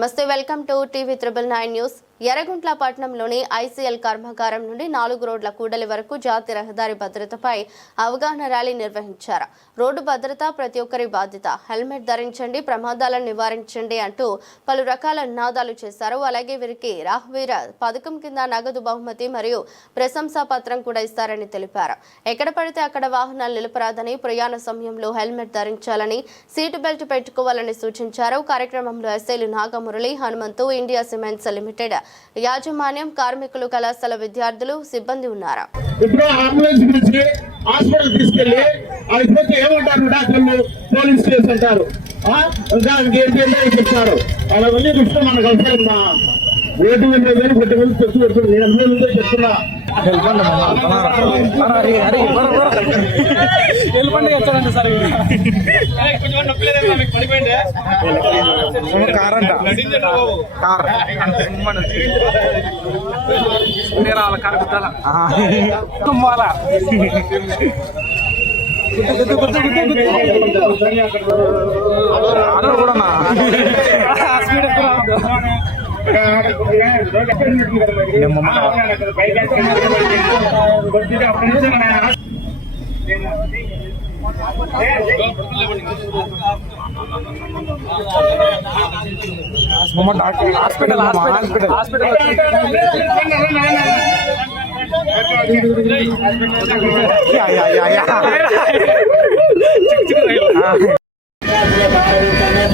నమస్తే welcome to TV 999 news. ఎర్రగుంట్ల పట్టణంలోని ఐసీఎల్ కర్మాగారం నుండి 4 రోడ్ల కూడలి వరకు జాతీయ రహదారి భద్రతపై అవగాహన ర్యాలీ నిర్వహించారు. రోడ్డు భద్రత ప్రతి ఒక్కరి బాధ్యత, హెల్మెట్ ధరించండి, ప్రమాదాలను నివారించండి అంటూ పలు రకాల నినాదాలు చేశారు. అలాగే వీరికి రాహ్వీర పథకం కింద నగదు బహుమతి మరియు ప్రశంసా పత్రం కూడా ఇస్తారని తెలిపారు. ఎక్కడ పడితే అక్కడ వాహనాలు నిలపరాదని, ప్రయాణ సమయంలో హెల్మెట్ ధరించాలని, సీటు బెల్ట్ పెట్టుకోవాలని సూచించారు. కార్యక్రమంలో ఎస్ఐలు Nagamurali, Hanumanthu, India cements limited యాజమాన్యం, కార్మికులు, కళాశాల విద్యార్థులు, సిబ్బంది ఉన్నారు. ఇప్పుడు అంబులెన్స్ గురించి హాస్పిటల్ తీసుకెళ్లి అయిపోతే ఏమంటారు డాక్టర్లు, పోలీస్ కేసు అంటారు, చెప్తారు. అవన్నీ దృష్టి మనకు అవసరం. ఓటు వెళ్ళి కొట్టి వెళ్ళి తెచ్చి పెడుతుంది. నేను అందరి ముందే చెప్తున్నా.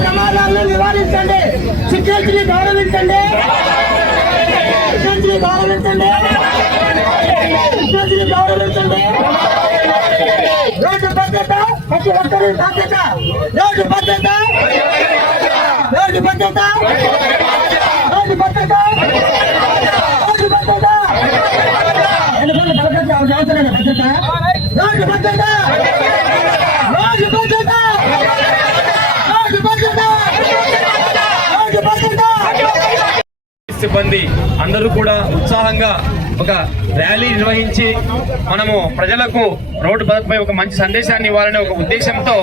ప్రమాదాలను నివారించండి, సెక్యూరిటీని గౌరవించండి, రోడ్డు భద్రత ప్రతి ఒక్కరి బాధ్యత, రోడ్డు భద్రత, రోడ్డు భద్రత, రోడ్డు భద్రత, రోడ్డు భద్రత, రోడ్డు భద్రత, రోడ్డు భద్రత, రోడ్డు భద్రత, సిబ్బంది అందరూ కూడా ఉత్సాహంగా ఒక ర్యాలీ నిర్వహించి మనము ప్రజలకు రోడ్డు భద్రతపై ఒక మంచి సందేశాన్ని ఇవ్వాలనే ఒక ఉద్దేశంతో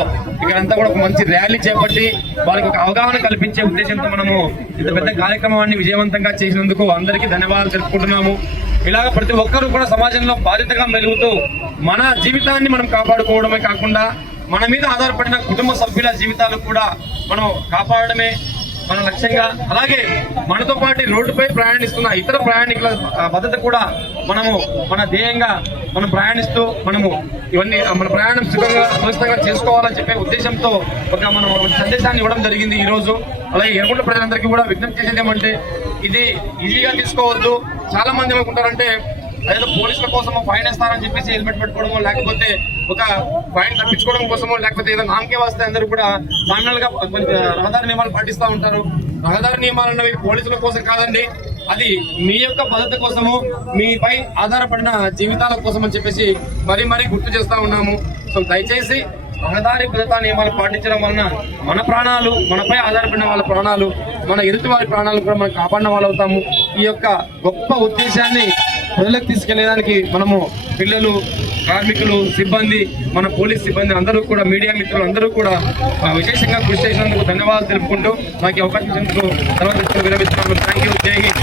ఇక్కడంతా కూడా ఒక మంచి ర్యాలీ చేపట్టి వాళ్ళకి ఒక అవగాహన కల్పించే ఉద్దేశంతో మనము ఇంత పెద్ద కార్యక్రమాన్ని విజయవంతంగా చేసినందుకు అందరికీ ధన్యవాదాలు తెలుపుకుంటున్నాము. ఇలాగ ప్రతి ఒక్కరూ కూడా సమాజంలో బాధ్యతగా మెలుగుతూ మన జీవితాన్ని మనం కాపాడుకోవడమే కాకుండా మన మీద ఆధారపడిన కుటుంబ సభ్యుల జీవితాలు కూడా మనం కాపాడడమే మన లక్ష్యంగా, అలాగే మనతో పాటు రోడ్డుపై ప్రయాణిస్తున్న ఇతర ప్రయాణికుల భద్రత కూడా మనము మన ధ్యేయంగా మనం ప్రయాణిస్తూ మనము ఇవన్నీ మన ప్రయాణం సురక్షితంగా చేసుకోవాలని చెప్పే ఉద్దేశంతో మనం సందేశాన్ని ఇవ్వడం జరిగింది ఈ రోజు. అలాగే ఎర్రగుంట్ల ప్రజలందరికీ కూడా విజ్ఞప్తి చేసేది ఏమంటే, ఇది ఈజీగా తీసుకోవద్దు. చాలా మంది ఏమనుకుంటారంటే అదేదో పోలీసుల కోసమో ఫైన్ వేస్తారని చెప్పేసి హెల్మెట్ పెట్టుకోవడమో, లేకపోతే ఒక ఫైన్ తప్పించుకోవడం కోసమో, లేకపోతే ఏదో నామకే వస్తే అందరూ కూడా నామినల్ గా రహదారి నియమాలు పాటిస్తూ ఉంటారు. రహదారి నియమాలు అన్నవి పోలీసుల కోసం కాదండి, అది మీ యొక్క భద్రత కోసము, మీపై ఆధారపడిన జీవితాల కోసం అని చెప్పేసి మరీ గుర్తు చేస్తా ఉన్నాము. సో దయచేసి రహదారి భద్రతా నియమాలు పాటించడం వలన మన ప్రాణాలు, మనపై ఆధారపడిన వాళ్ళ ప్రాణాలు, మన ఎదుటి వారి ప్రాణాలు కూడా మనం కాపాడిన వాళ్ళు అవుతాము. ఈ యొక్క గొప్ప ఉద్దేశాన్ని ప్రజలకు తీసుకెళ్లేదానికి మనము పిల్లలు, కార్మికులు, సిబ్బంది, మన పోలీస్ సిబ్బంది అందరూ కూడా, మీడియా మిత్రులు అందరూ కూడా విశేషంగా కృషి చేసినందుకు ధన్యవాదాలు తెలుపుకుంటూ నాకు అవకాశం ఇచ్చినందుకు తర్వాత విరమిస్తున్నాను. Thank you. జై హింద్.